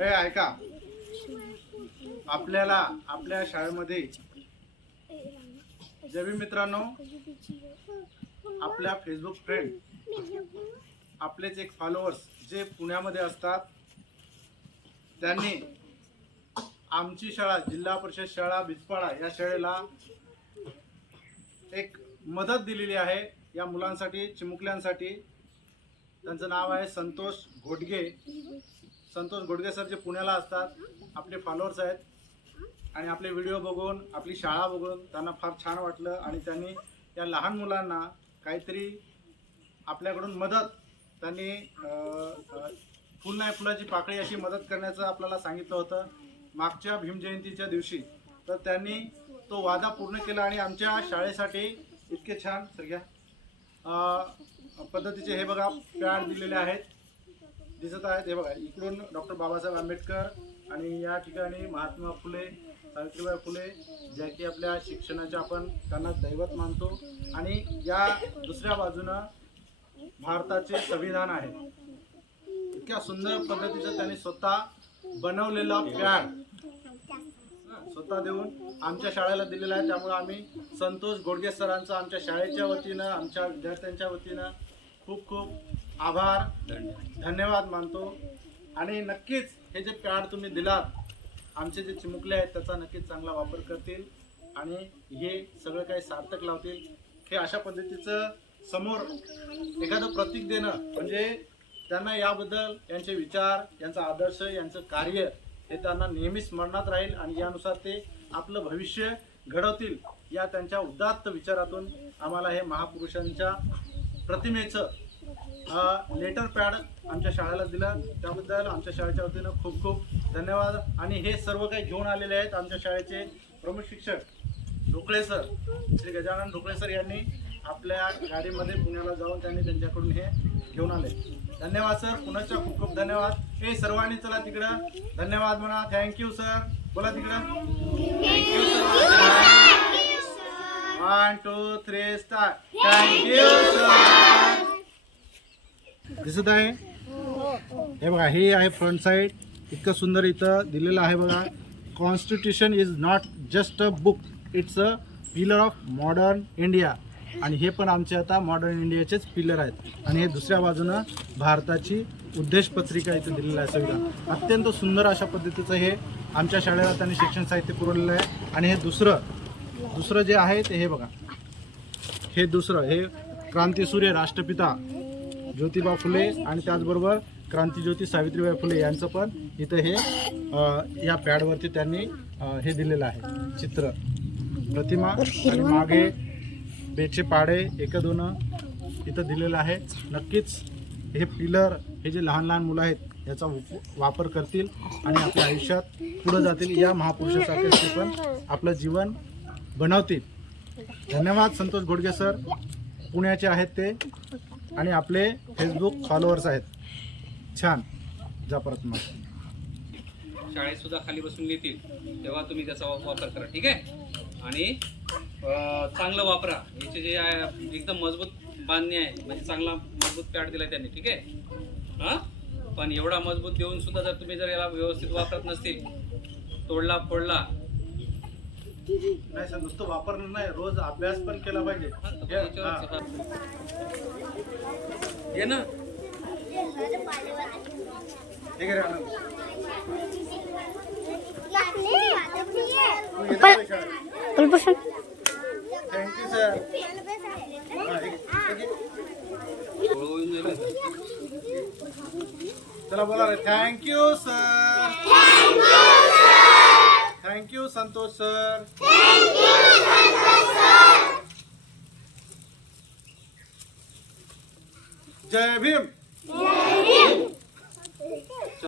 हे ऐका. आपल्याला आपल्या शाळेमध्ये जवी मित्रांनो आपल्या फेसबुक फ्रेंड आपलेच एक फॉलोअर्स जे पुण्यामध्ये असतात त्यांनी आमची शाळा जिल्हा परिषद शाळा बिचपाडा या शाळेला एक मदत दिलेली आहे. या मुलांसाठी चिमुकल्यांसाठी. त्यांचं नाव आहे संतोष घोटगे. संतोष गोडगे सर जे पुण्याला असतात आपले फॉलोअर्स आहेत. आणि आपले व्हिडिओ बघून आपली शाळा बघून त्यांना फार छान वाटलं आणि त्यांनी या लहान मुलांना काहीतरी आपल्याकडून मदत त्यांनी फुल नाही फुलाची पाकळी अशी मदत करण्याचं आपल्याला सांगितलं होतं. मागच्या भीमजयंतीच्या दिवशी तर त्यांनी तो वादा पूर्ण केला आणि आमच्या शाळेसाठी इतके छान सगळ्या पद्धतीचे हे बघा पॅड दिलेले आहेत. दिसत आहेत. हे बघा इकडून डॉक्टर बाबासाहेब आंबेडकर आणि या ठिकाणी महात्मा फुले सावित्रीबाई फुले ज्या की आपल्या शिक्षणाचे आपण त्यांना दैवत मानतो. आणि या दुसऱ्या बाजूनं भारताचे संविधान आहे. इतक्या सुंदर पद्धतीचं त्यांनी स्वतः बनवलेला पॅड स्वतः देऊन आमच्या शाळेला दिलेला आहे. त्यामुळे आम्ही संतोष गोडगे सरांचं आमच्या शाळेच्या वतीनं आमच्या विद्यार्थ्यांच्या वतीनं खूप खूप आभार धन्यवाद मानतो. आणि नक्कीच हे जे पॅड तुम्ही दिलात आमचे जे चिमुकले आहेत त्याचा नक्कीच चांगला वापर करतील. आणि हे सगळं काही सार्थक लावतील. हे अशा पद्धतीचं समोर एखादं प्रतीक देणं म्हणजे त्यांना याबद्दल यांचे विचार यांचा आदर्श यांचं कार्य हे त्यांना नेहमी स्मरणात राहील आणि यानुसार ते आपलं भविष्य घडवतील या त्यांच्या उदात्त विचारातून आम्हाला हे महापुरुषांच्या प्रतिमेचं लेटर पॅड आमच्या शाळेला दिलं. त्याबद्दल आमच्या शाळेच्या वतीनं खूप खूप धन्यवाद. आणि हे सर्व काही घेऊन आलेले आहेत आमच्या शाळेचे प्रमुख शिक्षक ढोकळे सर श्री गजानन ढोकळे सर यांनी आपल्या गाडीमध्ये पुण्याला जाऊन त्यांनी त्यांच्याकडून हे घेऊन आले. धन्यवाद सर. पुण्याच्या खूप खूप धन्यवाद. हे सर्वांनी चला तिकडं. धन्यवाद म्हणा. थँक्यू सर बोला तिकडं. Thank you sir one two three start thank you sir दिसत आहे. हे बघा हे आहे फ्रंट साईड इतकं सुंदर इथं दिलेलं आहे बघा. Constitution is not just a book it's a pillar of modern India आणि हे पण आमचे आता मॉडर्न इंडियाचेच पिलर आहेत. आणि हे दुसऱ्या बाजूनं भारताची उद्देश पत्रिका इथं दिलेलं आहे संविधान अत्यंत सुंदर अशा पद्धतीचं हे आमच्या शाळेला त्यांनी शिक्षण साहित्य पुरवलेलं आहे. आणि हे दुसरं दुसरं जे आहे ते हे बघा. हे दुसरं हे क्रांतीसूर्य राष्ट्रपिता. ज्योतिबा फुले आणि त्याचबरोबर क्रांतीज्योती सावित्रीबाई फुले यांचं पण इथं हे या पॅडवरती त्यांनी हे दिलेलं आहे चित्र. प्रतिमा आणि मागे बेचे पाडे एक दोन इथं दिलेलं आहे. नक्कीच हे पिलर हे जे लहान लहान मुलं आहेत याचा वापर करतील आणि आपल्या आयुष्यात पुढं जातील. या महापुरुषासारखे ते पण आपलं जीवन बनवतील. धन्यवाद संतोष घोडगे सर. पुण्याचे आहेत ते. आणि आपले फेसबुक फॉलोअर्स आहेत. छान. जा परत मग. शाळेत सुद्धा खाली बसून लिहितील. तेव्हा तुम्ही त्याचा वापर करा ठीक आहे? आणि चांगलं वापरा. याचे जे आहे, एकदम मजबूत बांधणी आहे. म्हणजे चांगला मजबूत पॅड दिला त्यांनी ठीक आहे? हां? पण एवढा मजबूत देऊन सुद्धा जर तुम्ही जर याला व्यवस्थित वापरत नसतील तोडला फोडला नाही सर नुसतं वापरणं नाही रोज अभ्यास पण केला पाहिजे. ये ना. Thank you sir. चला बोला रे. Thank you sir thank you Santosh sir Jai Bhim